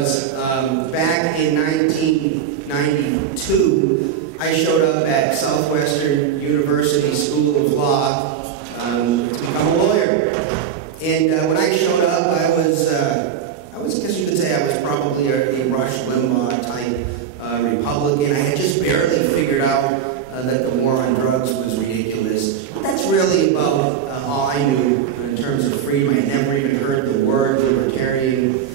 because back in 1992, I showed up at Southwestern University School of Law to become a lawyer. And when I showed up, I was, I guess you could say I was probably a Rush Limbaugh type Republican. I had just barely figured out that the war on drugs was ridiculous. But that's really about all I knew in terms of freedom. I had never even heard the word libertarian.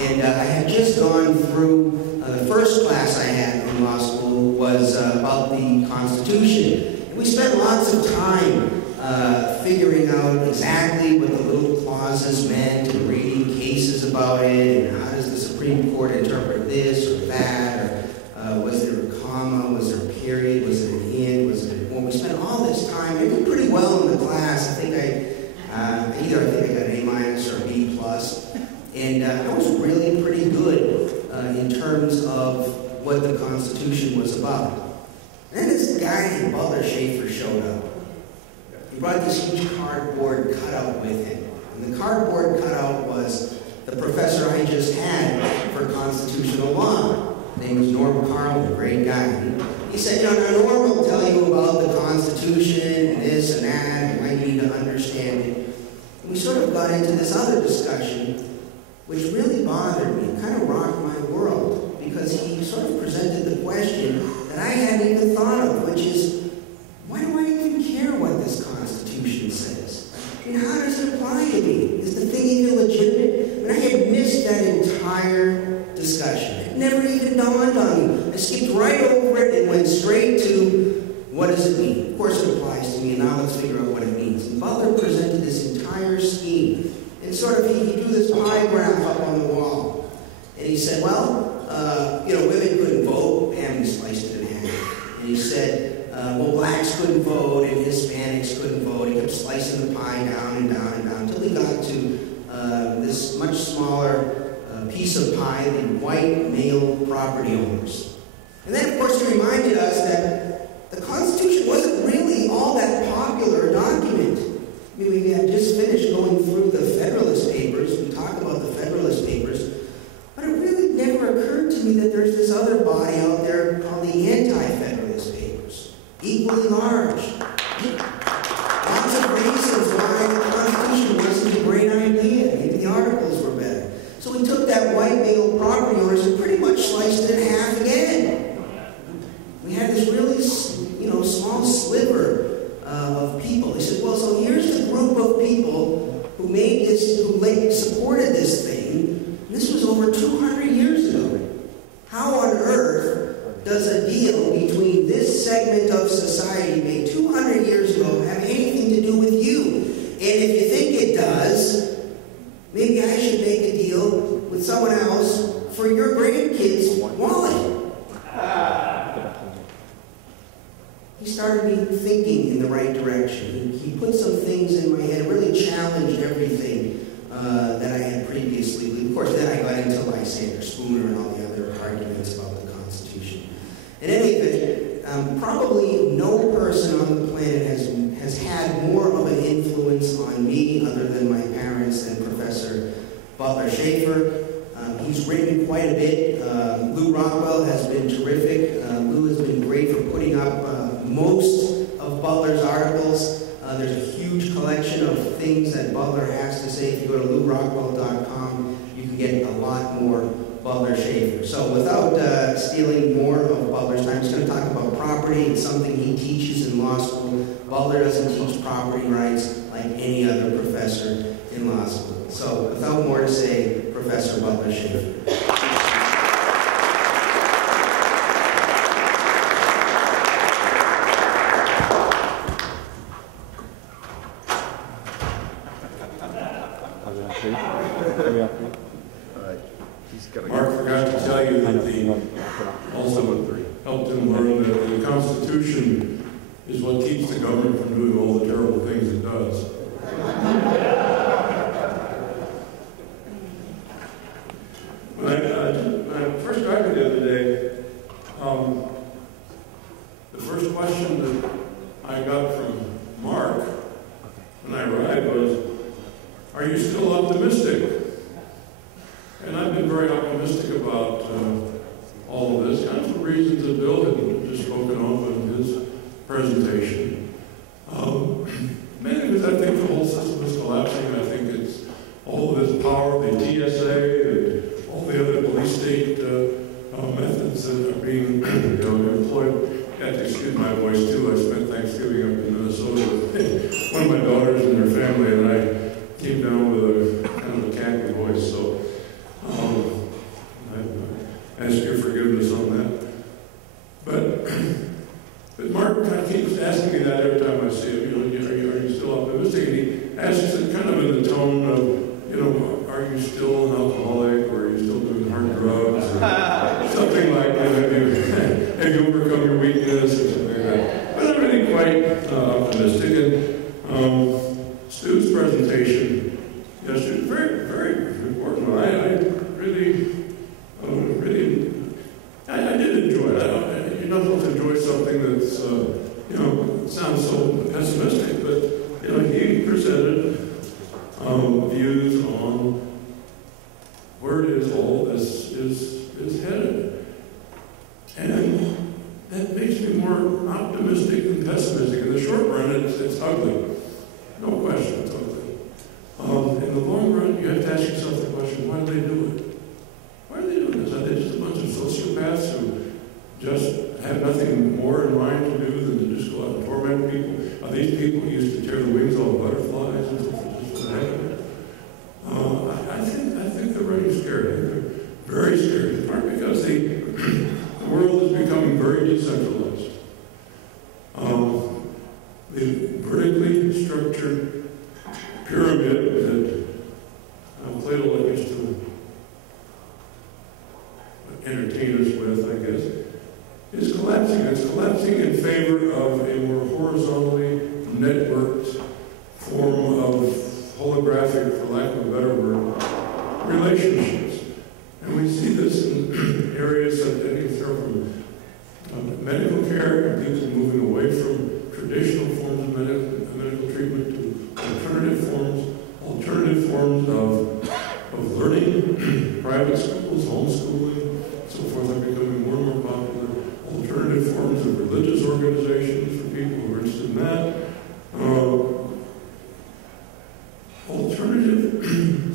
And I had just gone through, the first class I had in law school was about the Constitution. And we spent lots of time figuring out exactly what the little clauses meant and reading cases about it, and how does the Supreme Court interpret this or that, or was there a comma, was there a period, was it an and, was it a, well, we spent all this time. I did pretty well in the class. I think I got an A- or a B+, and I was really pretty good in terms of what the Constitution was about. And then this guy named Butler Shaffer showed up. He brought this huge cardboard cutout with him. And the cardboard cutout was the professor I just had for constitutional law. His name was Norm Carl, a great guy. He said, now Norm will tell you about the Constitution and this and that, and why you need to understand it. And we sort of got into this other discussion, which really bothered me. It kind of rocked my world, because he sort of presented the question that I hadn't even thought of, which is, why do I even care what this Constitution says? I mean, how does it apply to me? Is the thing even legitimate? I mean, I had missed that entire discussion. It never even dawned on me. I skipped right over it and went straight to, what does it mean? Of course it applies to me, and now let's figure out what it means. And Butler presented this entire scheme. And sort of, he drew this pie graph up on the wall. And he said, well, women couldn't vote, and he sliced it in half. And he said, well, blacks couldn't vote, and Hispanics couldn't vote. He kept slicing the pie down and down and down, until he got to this much smaller piece of pie, the white male property owners. And then, of course, he reminded us that the Constitution wasn't really all that popular a document. I mean, we had just finished going through the Federalist Papers. We talked about the Federalist Papers. But it really never occurred to me that there's this other body out there called the Anti-Federalist Papers. Equally large. Lots of reasons why the Constitution wasn't a great idea. Maybe the articles were better. So we took that white male property owners and pretty much sliced it in half again. We had this really, small sliver of people. He said, well, so here's the group of people who made this, who supported this thing. And this was over 200 years ago. How on earth does a deal between this segment of society made 200 years ago have anything to do with you? And if you think it does, maybe I should make a deal with someone else for your grandkids' wallet. He started me thinking in the right direction. He put some things in my head, really challenged everything that I had previously. Of course, then I got into Lysander Spooner and all the other arguments about the Constitution. In any event, probably no person on the planet has had more of an influence on me, other than my parents, than Professor Butler Shaffer. He's written quite a bit. Lou Rockwell has been terrific. Lou has been great for putting up most of Butler's articles. There's a huge collection of things that Butler has to say. If you go to lourockwell.com, you can get a lot more Butler Shaffer. So without stealing more of Butler's time, I'm just going to talk about property. It's something he teaches in law school. Butler doesn't teach property rights like any other professor in law school. So without more to say, Professor Butler Shaffer. Mark forgot to tell you that also helped him learn that the Constitution is what keeps the government from doing all the terrible things it does. When I first got here the other day, the first question that I got from Mark when I arrived was, "Are you still optimistic?" And I've been very optimistic about all of this, kind of for reasons that Bill had just spoken of in his presentation. Mainly because I think the whole system is collapsing. I think it's all of this power, the TSA, and all the other police state methods that are being employed. You have to excuse my voice too. I spent Thanksgiving up in Minnesota with one of my daughters and her family, and I came down with a kind of a cackly voice. So I ask your forgiveness on that. But Mark kind of keeps asking me that every time I see him. Are you still optimistic? And he asks it kind of in the tone of, are you still an alcoholic, or are you still doing hard drugs, or something like that? Have you overcome your weakness, or something like that? But I'm really quite optimistic. And Stu's presentation yesterday, very, very important one. I did enjoy it. You don't enjoy something that's, sounds so pessimistic, but, he presented views on where it is all this is headed. And that makes me more optimistic than pessimistic. In the short run, it's ugly. No question, it's ugly. In the long run, you have to ask yourself the question, why do they do it? Why are they doing this? Are they just a bunch of sociopaths who just have nothing more in mind to do than to just go out and torment people? Are these people who used to tear the wings off butterflies and stuff just for the heck of it? I think they're really scared. I think they're very scared, in part because the world is becoming very decentralized. The vertically structured pyramid that Plato used to entertain us with, I guess, is collapsing. It's collapsing in favor of a more horizontally networked form of holographic, for lack of a better word, relationships. And we see this in areas of from medical care, and people moving away from traditional forms of medical treatment to alternative forms of learning. Private schools, homeschooling, so forth are becoming more and more popular. Alternative forms of religious organizations for people who are interested in that. Alternative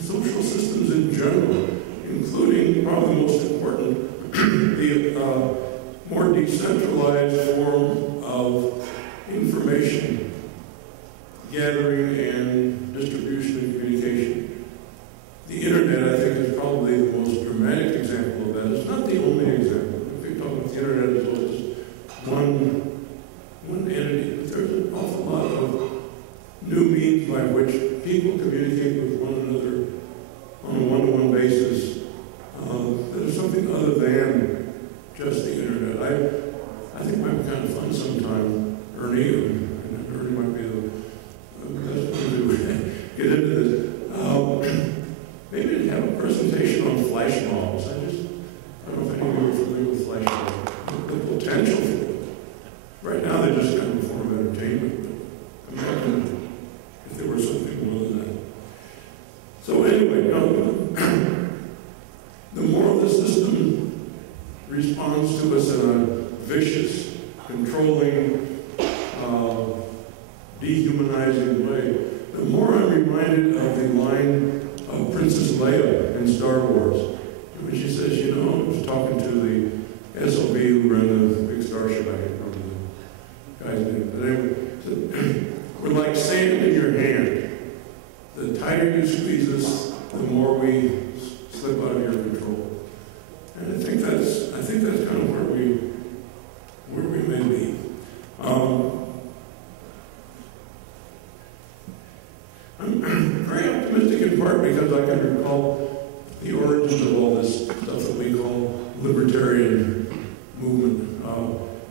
social systems in general, including, probably the most important, the more decentralized form of information gathering and distribution and communication. The internet, I think, is probably the most dramatic example of that. It's not the only example. If you talk about the internet as well as one entity, but there's an awful lot of new means by which people communicate with one another on a one-to-one basis that is something other than just the internet. I think it might be kind of fun sometime, Ernie might be the best one to get into this. Maybe to have a presentation on flash mobs. I don't know if any of you are familiar with flash mobs. The potential for it. Right now they're just kind of a form of entertainment, but imagine if there were something more than that. So anyway, the more the system responds to us in a vicious, controlling, dehumanizing way, the more I'm reminded of the line of Princess Leia in Star Wars, when she says, I was talking to the SOB who ran the big starship, I can't remember the guy's name, but anyway, we're like sand in your hand. The tighter you squeeze us, the more we slip out of your control. And I think that's kind of where we may be. I'm very optimistic in part because I can recall the origins of all this stuff that we call libertarian movement.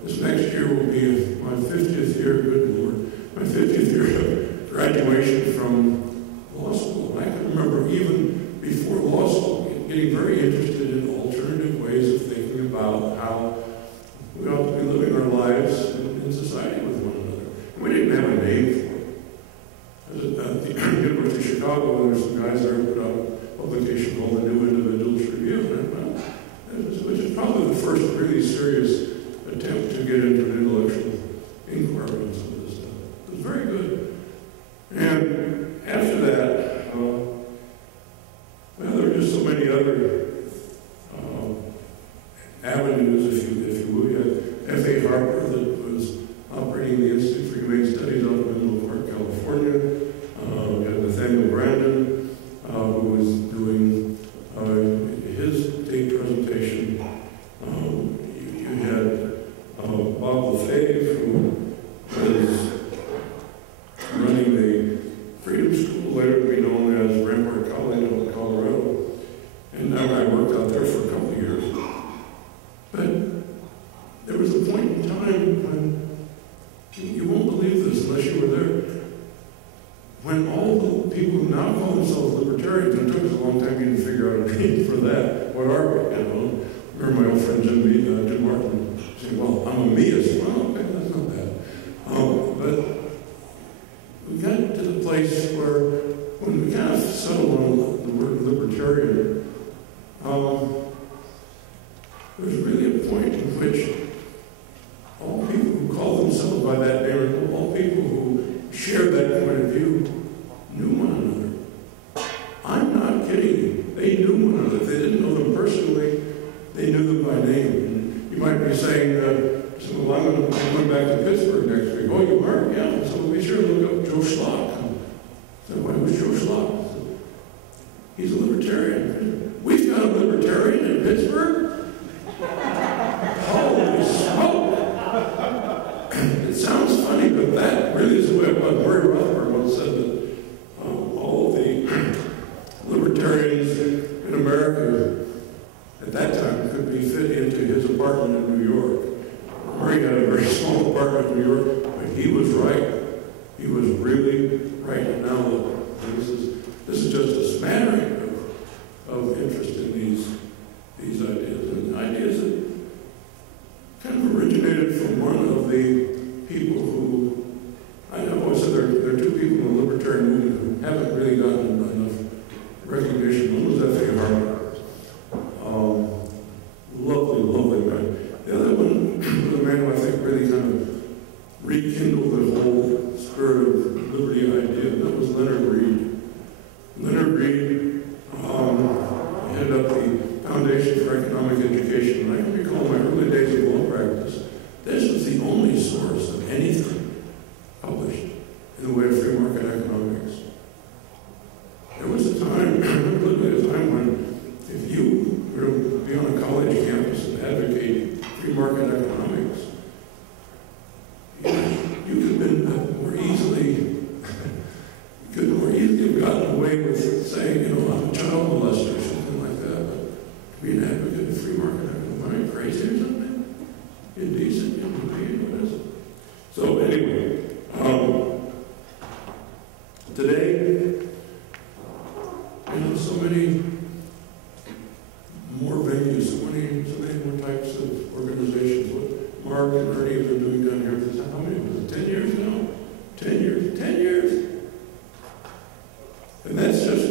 This next year will be my 50th year, good Lord, my 50th year of graduation from law school. And I can remember even before law school getting very interested in alternative ways of thinking about how we ought to be living our lives in society with one another. And we didn't have a name for it. At the University of Chicago, there were some guys there who put out a publication called The New Individuals Review. serious attempt to get into an intellectual inquiry on some of this stuff. It was very good. And after that, well, there were just so many other avenues, if you will. You had F.A. Harper, that was operating the Institute for Humane Studies out of Menlo Park, California. We had Nathaniel Brandon, who was doing his tape presentation. You had Bob Lefebvre, who was running the Freedom School, later to be known as Rampart College in Colorado. And now I worked out there for a couple of years. But there was a point in time when, you won't believe this unless you were there, when all the people who now call themselves libertarians, and it took us a long time to even figure out a name for that. What are we? You know? I remember my old friend Jim Martin saying, well, I'm a meist. Well, okay, that's not bad. But we got to the place where, when we kind of settled on the word libertarian, there was really a point in which all people who called themselves by that name, all people who shared that point of view, knew one another. I'm not kidding you. They knew one another. They didn't know them personally. They knew them by name. And you might be saying, well, I'm going back to Pittsburgh next week. Oh, you are? Yeah. So be sure to look up Joe Schlock. So why was Joe Schlock? He's a libertarian. We've got a libertarian in Pittsburgh? Holy smoke! It sounds funny, but that really is the way it was. Murray Rothbard once said that all of the libertarians in America at that time could be fit into his apartment in New York. Murray had a very small apartment in New York, but he was right. He was really right. And now this is just a smattering of interest in these ideas. And ideas that kind of originated from one of the people who, I've always said there are two people in the libertarian movement who haven't really gotten enough recognition. One was F.A. Harper. Lovely man. The other one was a man who I think really kind of rekindled the whole spirit of liberty idea, and that was Leonard Reed. Leonard Reed headed up the Foundation for Economic Education, and I can recall my early days of law practice. This was the only source of anything published in the way of free market economics. There was a time, literally a time when if you were to be on a college campus and advocate free market economics, you could have been more easily have gotten away with saying, I'm a child molester or something like that, but to be an advocate of free market economics, am I crazy or something? Indecent, what is it? So anyway, today, so many more venues, so many more types of organizations. What Mark and Ernie have been doing down here, how many was it, 10 years now? 10 years, 10 years. And that's just,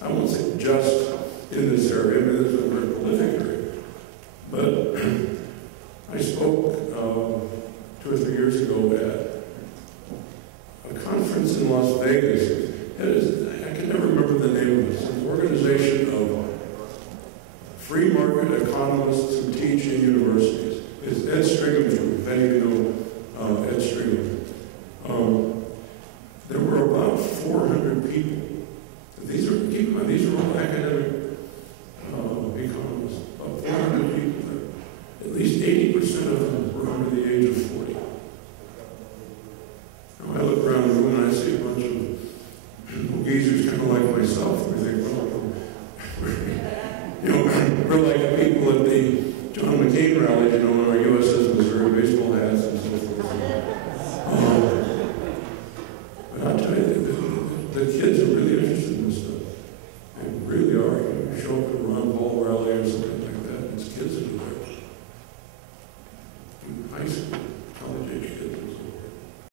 I won't say just in this area, this is a very prolific area. But I spoke 2 or 3 years ago at a conference in Las Vegas. I can never remember the name of it. It's an organization of free market economists who teach in universities. It's Ed Stringham's group, if any of you know Ed Stringham. There were about 400 people. These are, keep in mind, these are all academic economists. About 400 people there. At least 80% of them were under the age of 40. Now I look around the room and I see a bunch of geezers kind of like myself. And I think, well, we're like people at the John McCain rally, in our USS Missouri baseball hats and so forth. But I'll tell you, the kids are really